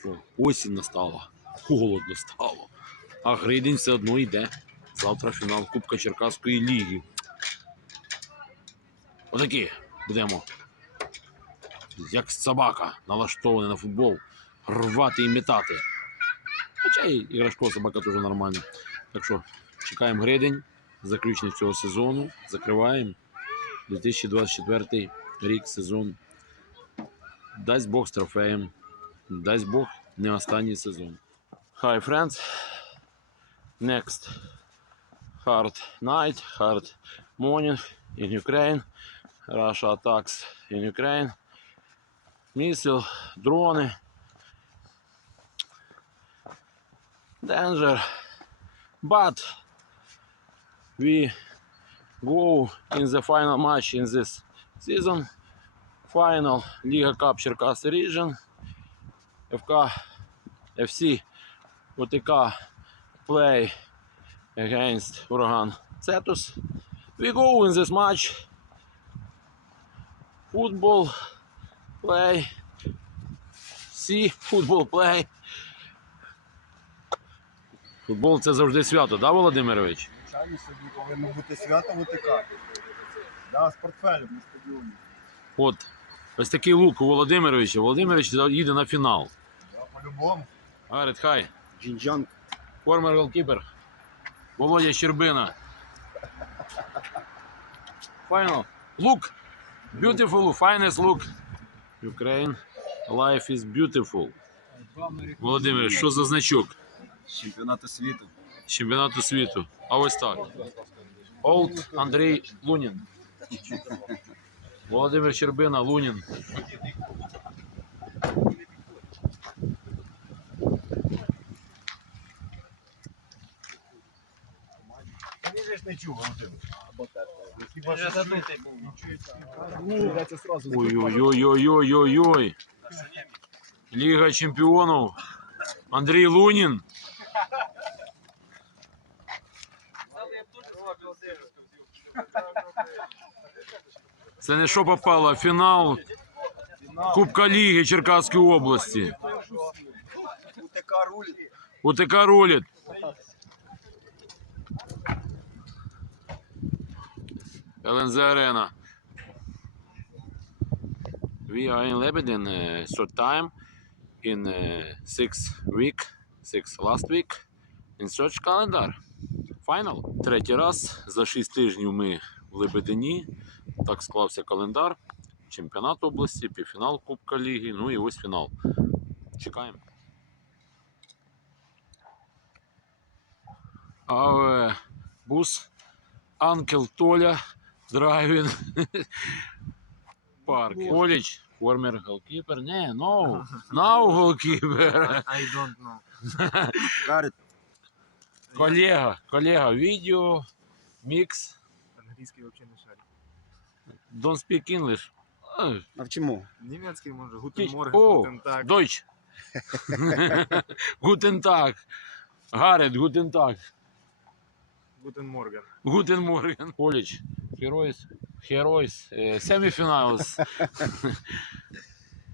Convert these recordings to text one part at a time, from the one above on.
Що, осінь настала, холодно стало. А Гридень все одно йде. Завтра фінал Кубка Черкаської ліги. Отакі будемо. Як собака налаштований на футбол, рвати і метати. Хоча і іграшкова собака теж нормальна. Так що чекаємо гридень, заключення цього сезону. Закриваємо 2024 рік сезон. Дасть Бог з трофеєм. Дасть Бог не останній сезон. Hi friends. Next hard night, hard morning in Ukraine. Russia attacks in Ukraine. Missile, дрони. Danger. But we go in the final match in this season. Final Liga Cup Черкаси Region. FK FC OTK play against Uragan Cetus. We go in this match. Football play. See football play. Футбол це завжди свято, да, Володимирович? Звичайно, сьогодні повинно бути свято ВТК. Да, з портфелем на стадіоні. От ось такий лук у Володимировича. Володимирович їде на фінал. По-любому. Гаррет, хай. Джинджан. Формер голкіпер. Володя Щербина. Final. Look. Beautiful. Finest look. Ukraine. Life is beautiful. Володимир, що за значок? Чемпіонату світу. Чемпіонату світу. А ось так. Олд Андрій Лунін. Володимир Щербина, Лунін. Не чув, Володимир. Хіба що чув? Придеться. Ой-ой-ой-ой-ой-ой-ой. Лига чемпионов. Андрей Лунин. Це не що попало, фінал Кубка Ліги Черкаської області. УТК рулить. ЛНЗ Арена. We are in Lebanon uh, short time in uh, six week, six last week in search calendar. Final. Третій раз за шість тижнів ми в Лебедині. Так склався календар. Чемпіонат області, півфінал Кубка Ліги, ну і ось фінал. Чекаємо. Our bus Uncle Толя driving парк. Коліч, формер голкіпер. Не, no, now голкіпер. I don't know. Гаррет. Колега, колега, відео, мікс. Англійський взагалі не шарю. Don't speak English. А, Навчимо. Німецький може. Гутен Морген, Гутен Так. Deutsch. Guten Tag. Гарет, guten Tag. Гутен Морген. Guten Morgen. Коліч, Heroes, Heroes, е, semifinals.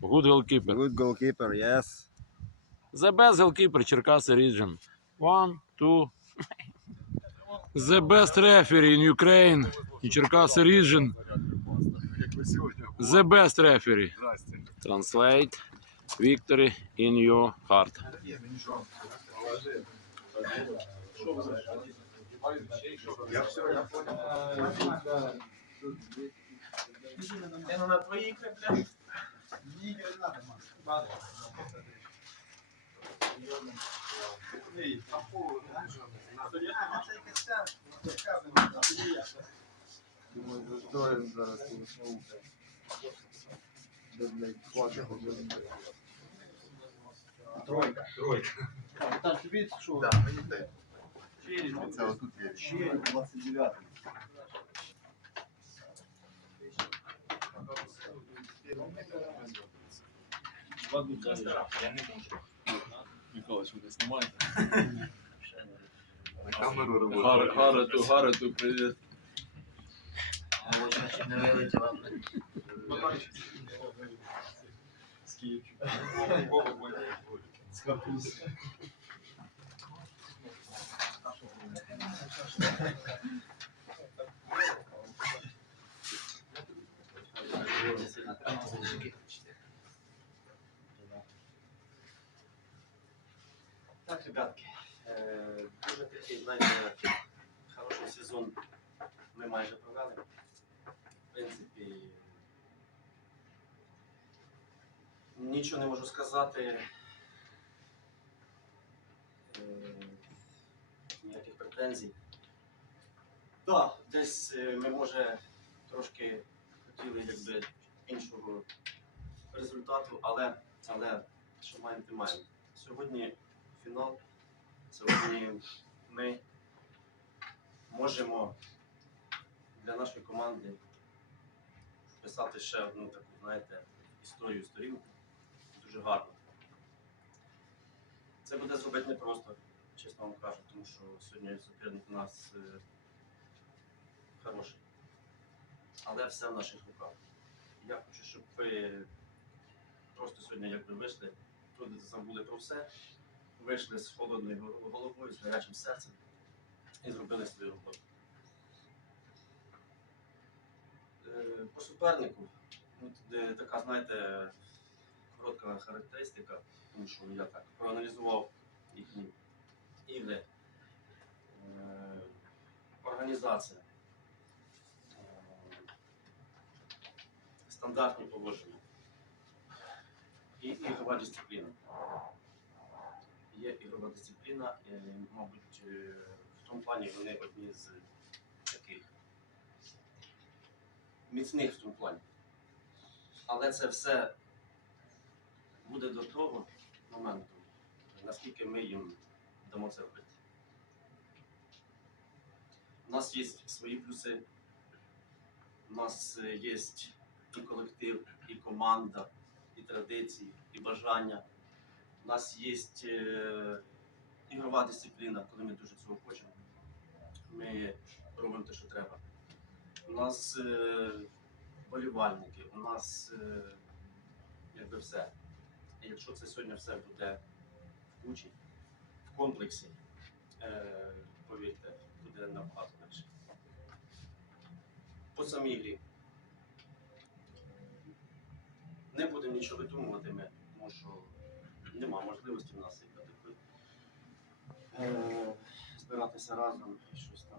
Good goalkeeper. Good goalkeeper, yes. The best goalkeeper Черкаси region. One, two. The best referee in Ukraine in Черкаси region. The best referee. Translate victory in your heart. Тройка. Тройка. Там тобі що? Да, мені те. Це отут є. Ще 29. Михайлович, ви не знімаєте? Камеру робити. Гар, Гарету, Гарету, привіт. Скільки? Так, ребятки, е, дуже такий, знаєте, хороший сезон ми майже провели. В принципі, нічого не можу сказати. Ніяких претензій. Так, десь е, ми може трошки хотіли якби іншого результату, але, але що маємо, те маємо. Сьогодні фінал. Сьогодні ми можемо для нашої команди вписати ще одну таку, знаєте, історію сторінку. Дуже гарно. Це буде зробити непросто, чесно вам кажу, тому що сьогодні суперник у нас е, хороший. Але все в наших руках. Я хочу, щоб ви просто сьогодні якби вийшли, тут забули про все вийшли з холодною головою, з гарячим серцем і зробили свою роботу. Е, По супернику, ну, тут, е, така, знаєте, коротка характеристика, тому що я так проаналізував їхні ігри. Е, Організація, е, стандартні положення і ігрова дисципліна є ігрова дисципліна, і, мабуть, е, в тому плані вони одні з таких міцних в цьому плані. Але це все буде до того моменту, наскільки ми їм дамо це робити. У нас є свої плюси, у нас е, є і колектив, і команда, і традиції, і бажання. У нас є е, ігрова дисципліна, коли ми дуже цього хочемо. Ми робимо те, що треба. У нас е, болівальники, у нас якби все. І якщо це сьогодні все буде в кучі, комплексі, е, повірте, буде набагато легше. По самій грі. Не будемо нічого видумувати ми, тому що нема можливості в нас е, збиратися разом і щось там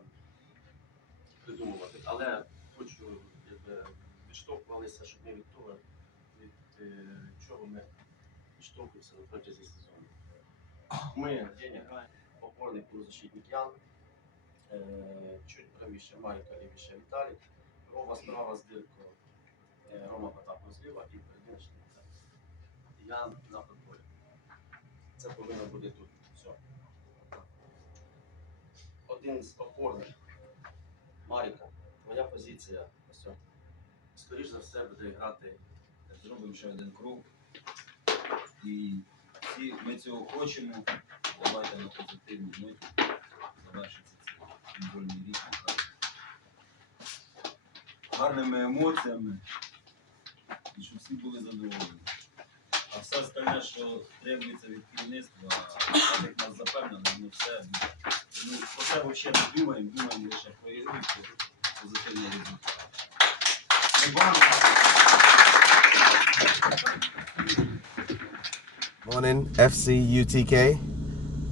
придумувати. Але хочу, якби відштовхувалися, щоб не від того, від е, чого ми відштовхуємося на протязі. Ми Деня граємо, опорний полузащитник Ян, е, чуть правіше Маріка, лівіше Віталій, Рома справа з Дирко, е, Рома Потапов зліва і перединочний Я на футболі. Це повинно бути тут. Все. Один з опорних. Маріка, твоя позиція. Все. Скоріш за все буде грати. зробимо ще один крок. І всі ми цього хочемо. Давайте на позитивній ноті завершиться цей футбольний рік. Гарними емоціями. І щоб всі були задоволені. А все остальне, що требується від керівництва, як нас запевнено, ми все. Ну, про це взагалі не думаємо, думаємо лише про ігру про позитивний результат. Morning, FCUTK.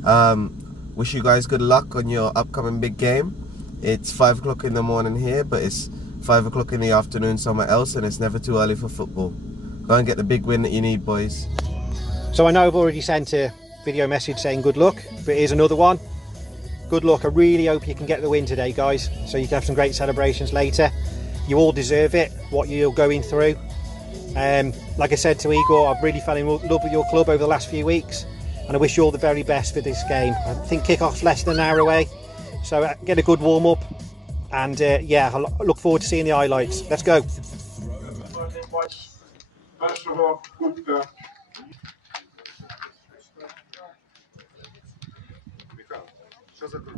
Um, wish you guys good luck on your upcoming big game. It's 5 o'clock in the morning here, but it's 5 o'clock in the afternoon somewhere else, and it's never too early for football. Go and get the big win that you need, boys. So I know I've already sent a video message saying good luck, but here's another one. Good luck. I really hope you can get the win today, guys, so you can have some great celebrations later. You all deserve it, what you're going through. Um, like I said to Igor, I've really fell in love with your club over the last few weeks, and I wish you all the very best for this game. I think kick-off's less than an hour away, so uh, get a good warm-up, and uh, yeah, I lo- look forward to seeing the highlights. Let's go. матч першого кубка. Михайло, що за круг?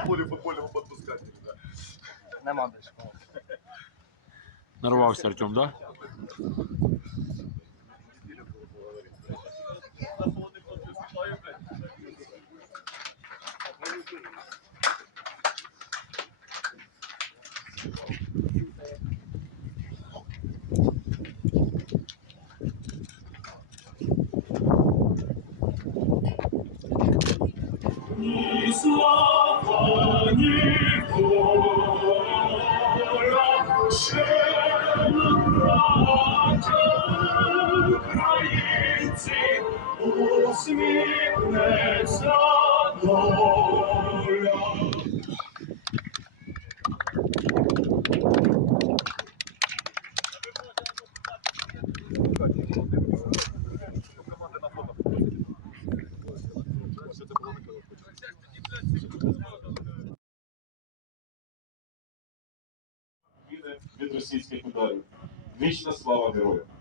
полі футбольному подпускати. Нема більше. Нарвався Артем, да? Від російських ударів. Вічна слава героям!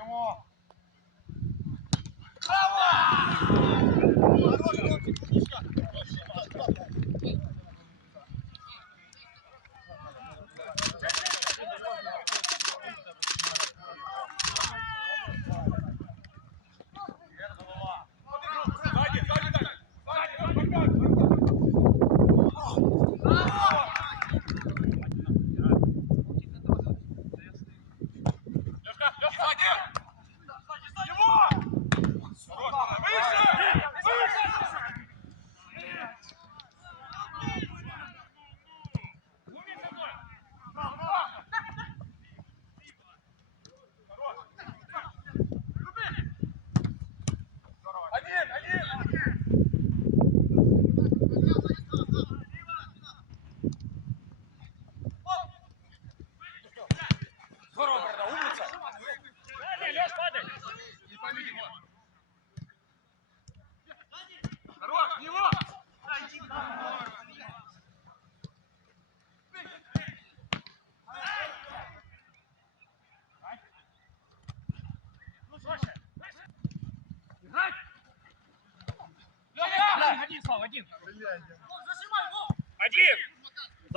Леш,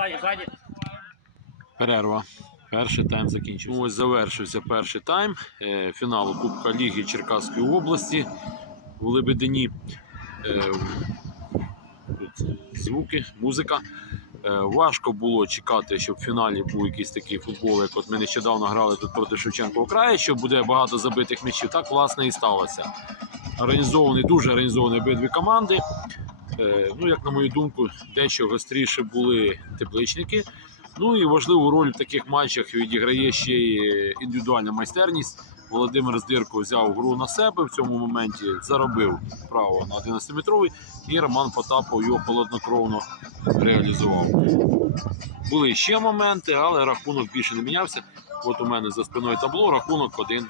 Сзади, сзади! Перерва. Перший тайм закінчився. Ось завершився перший тайм е, фіналу Кубка Ліги Черкаської області у Лебедині. Е, Тут звуки, музика. Е, Важко було чекати, щоб в фіналі був якийсь такий футбол, як от ми нещодавно грали тут проти Шевченко краю, що буде багато забитих м'ячів. Так власне і сталося. Організований, дуже організовані обидві команди. Е, Ну, як на мою думку, дещо гостріше були тепличники. Ну і важливу роль в таких матчах відіграє ще й е, індивідуальна майстерність. Володимир Здирко взяв гру на себе в цьому моменті, заробив право на 11-метровий, і Роман Потапов його холоднокровно реалізував. Були ще моменти, але рахунок більше не мінявся. От у мене за спиною табло рахунок 1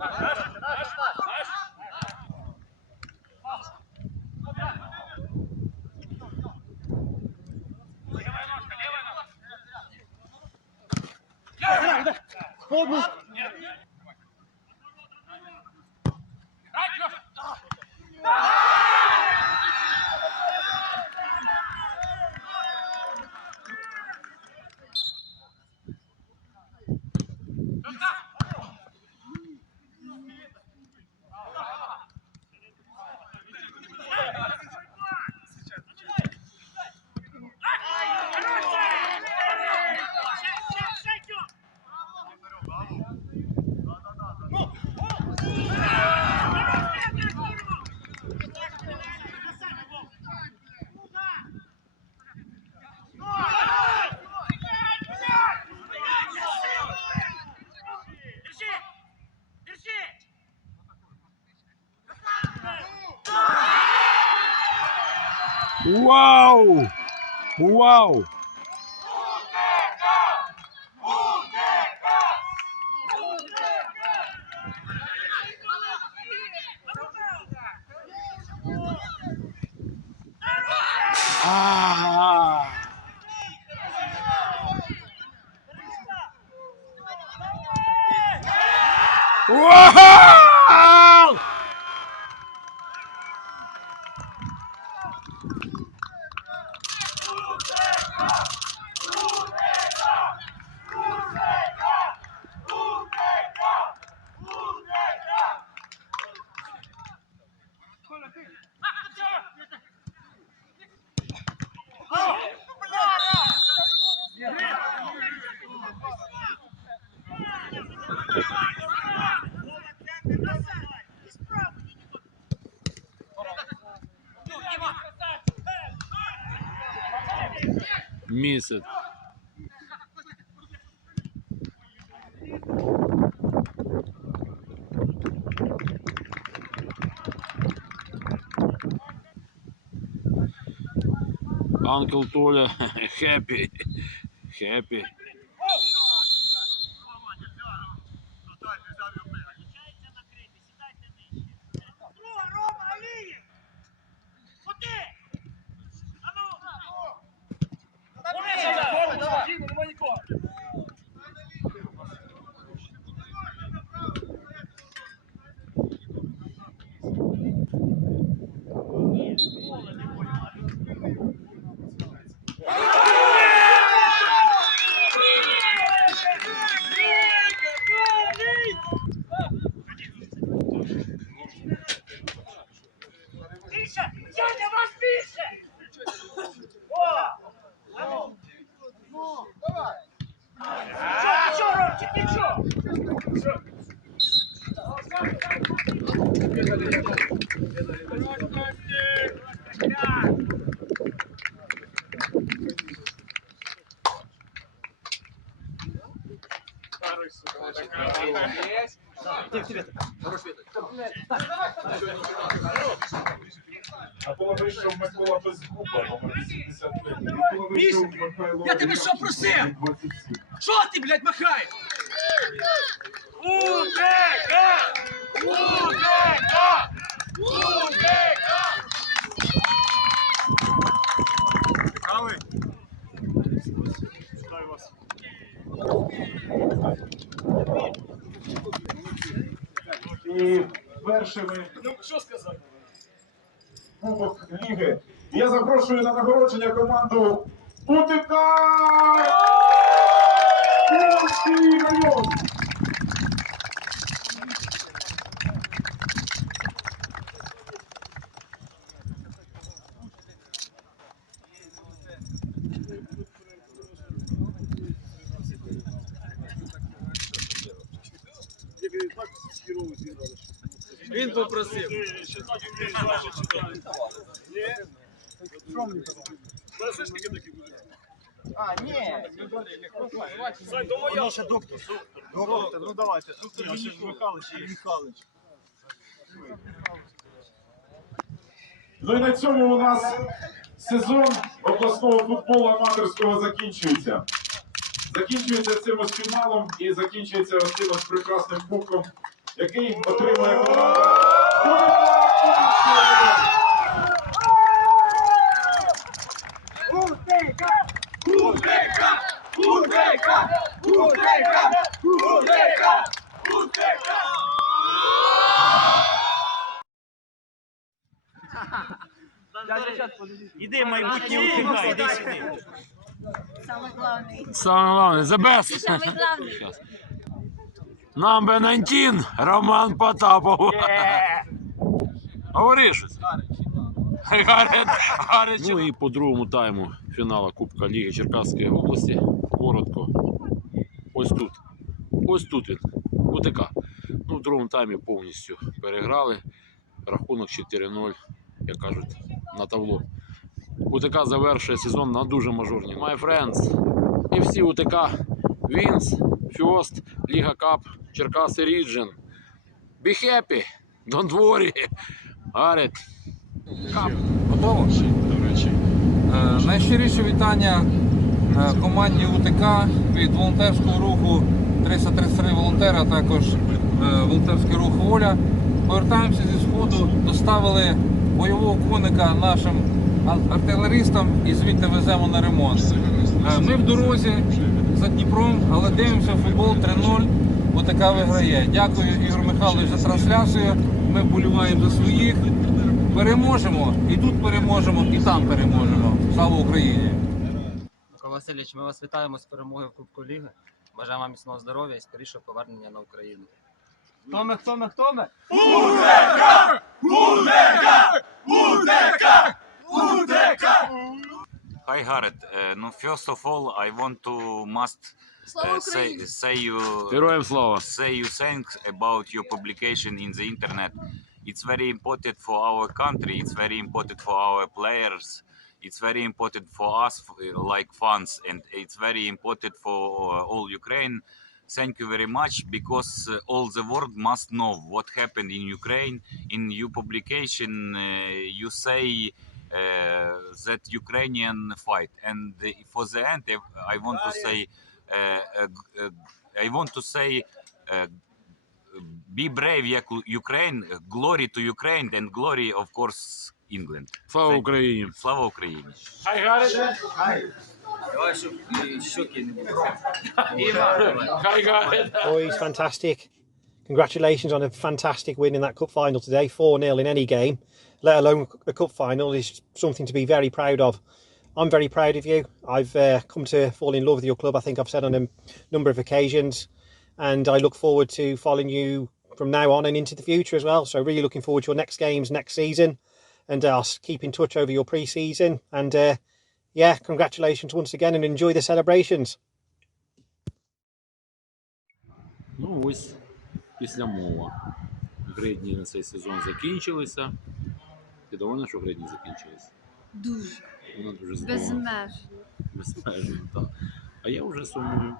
Ah, Uau! Uau! Miss it. Uncle Толя happy. Happy. Друга, Рома, Алієв! Ходи! Ану! Більше! Сьогодні вас більше! О! Ану! Ну! Давай! Що, ти чо, Ромчик, ти чо? А коли вийшов Микола Безгуба, номер 85. І коли вийшов Михайло Я тебе що просив? 27. Що ти, блядь, махаєш? УДК! УДК! УДК! І першими Ну, що сказати? Кубок Ліги. Я запрошую на нагородження команду УТК! Київський район! Він попросив. А, ні. Воно ще доктор. Доктор, ну давайте. Доктор Михайлович Михайлович. Ну і на цьому у нас сезон обласного футболу аматорського закінчується. Закінчується цим ось фіналом і закінчується ось цим ось прекрасним кубком, який отримує команда. Іди, майбутній Україна, іди сюди. Самый главный. Саме головне, the best. Самый главный. Щас. Number 19, Роман Потапов. Говори щось. Гарет, гарет. Ну і по другому тайму фіналу Кубка Ліги Черкаської області. Коротко. Ось тут. Ось тут він. УТК. Ну, в другому таймі повністю переграли. Рахунок 4-0, як кажуть, на табло. УТК завершує сезон на дуже мажорні. My friends. І всі УТК. Вінс, Фьост, Ліга Кап, Черкаси Ріджен. Be happy. Don't worry. Гарет. Готово? До речі. Е, найщиріше вітання е, команді УТК від волонтерського руху 333 волонтера, також е, волонтерський рух Воля. Повертаємося зі сходу, доставили бойового коника нашим ар- артилеристам і звідти веземо на ремонт. Е, Ми в дорозі за Дніпром, але дивимося футбол 3-0. УТК виграє. Дякую Ігор Михайлович за трансляцію. Ми вболіваємо за своїх. Переможемо і тут переможемо, і там переможемо. Слава Україні! Микола Васильович, ми вас вітаємо з перемогою в Кубку Ліги. Бажаємо вам міцного здоров'я і скорішого повернення на Україну. Хто ми, хто ми, хто ми? Hi Gareth. Uh, no, first of all, I want to must Слава uh, say Україні! say you Героям слава. say you thanks about your publication in the internet. It's very important for our country. It's very important for our players. It's very important for us, uh, like fans, and it's very important for uh, all Ukraine. Thank you very much because uh, all the world must know what happened in Ukraine. In your publication, uh, you say uh, that Ukrainian fight, and uh, for the end, I want to say, uh, uh, g- uh, I want to say. Uh, be brave, Yak- Ukraine, glory to Ukraine, and glory, of course, England. Слава Україні. Слава Україні! Давай, щоб щоки не було. Хай Гарет. Boys, fantastic. Congratulations on a fantastic win in that cup final today. 4 0 in any game, let alone a cup final, is something to be very proud of. I'm very proud of you. I've uh, come to fall in love with your club, I think I've said on a number of occasions. And I look forward to following you from now on and into the future as well. So, really looking forward to your next games next season. And uh, I'll keep in touch over your pre season. And uh, yeah, congratulations once again and enjoy the celebrations. Ну після мова. Гридні на цей сезон закінчилися. Ти довольна, що гридні закінчилися? Дуже. Вона дуже здорова. Безмежно. Безмежно, так. А я вже сумую.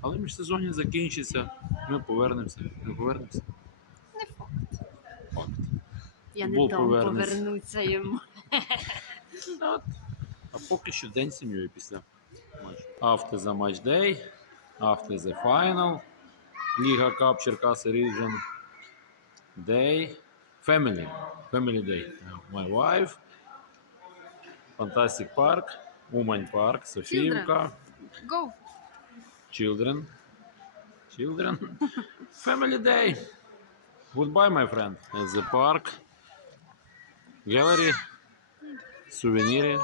Але міжсезоння закінчиться, ми повернемося. Ми повернемося. Не факт. Факт. Я не Футбол дам повернеться. повернутися йому. От. А поки що день сім'єю після матчу. After the match day, after the final, Liga Cup Черкаси Region Day, Family, Family Day. My wife, Fantastic Park, Woman Park, Софіївка, Go. Children, Children, Family Day. Goodbye, my friend. At the park, gallery, сувеніри.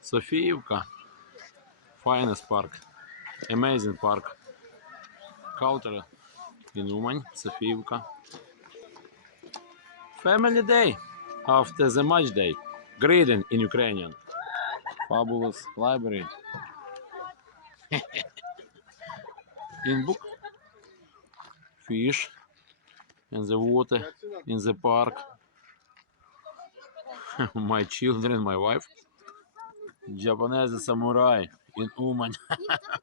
Софіївка. Finest Park. Amazing Park. Culture in Умань. Софіївка. Family Day. After the match day. Greeting in Ukrainian. Fabulous library. in book. Fish. In the water. In the park. my children, my wife. Japanese samurai in Uman.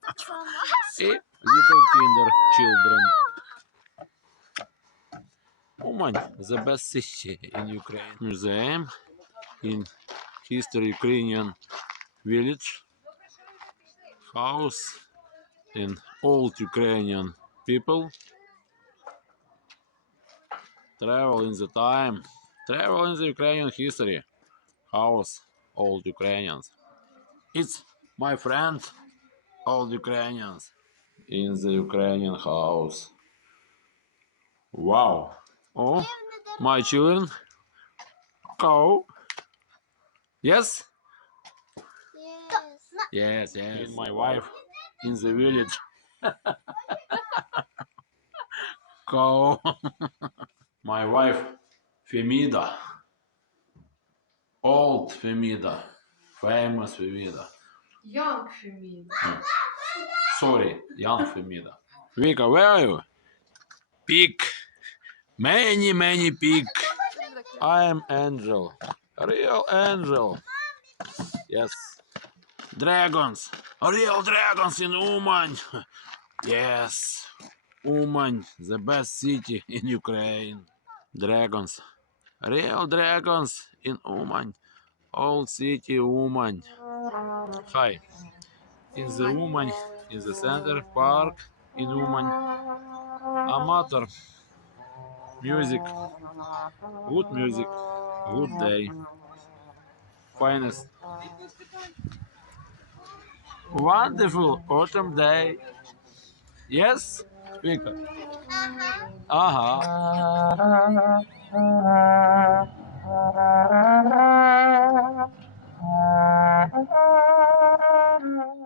See? Little kinder children. Uman, the best city in Ukraine. Museum in history Ukrainian village. House in old Ukrainian people. Travel in the time. Travel in the Ukrainian history. House old Ukrainians. It's my friend, old Ukrainians, in the Ukrainian house. Wow. Oh, my children. Go. Yes? Yes, yes. In my wife in the village. Go. my wife Femida. Old Femida. Famous Femida. Young Femida. Sorry, young Femida. Vika, where are you? Pig. Many, many pig. I am angel. Real angel. Yes. Dragons. Real dragons in Uman. Yes. Uman, the best city in Ukraine. Dragons. Real dragons in Uman. Old city Uman. Hi. In the Uman, in the Center Park in Uman. Amateur music, good music, good day, finest. Wonderful autumn day. Yes, Vika? Aha. Uh -huh.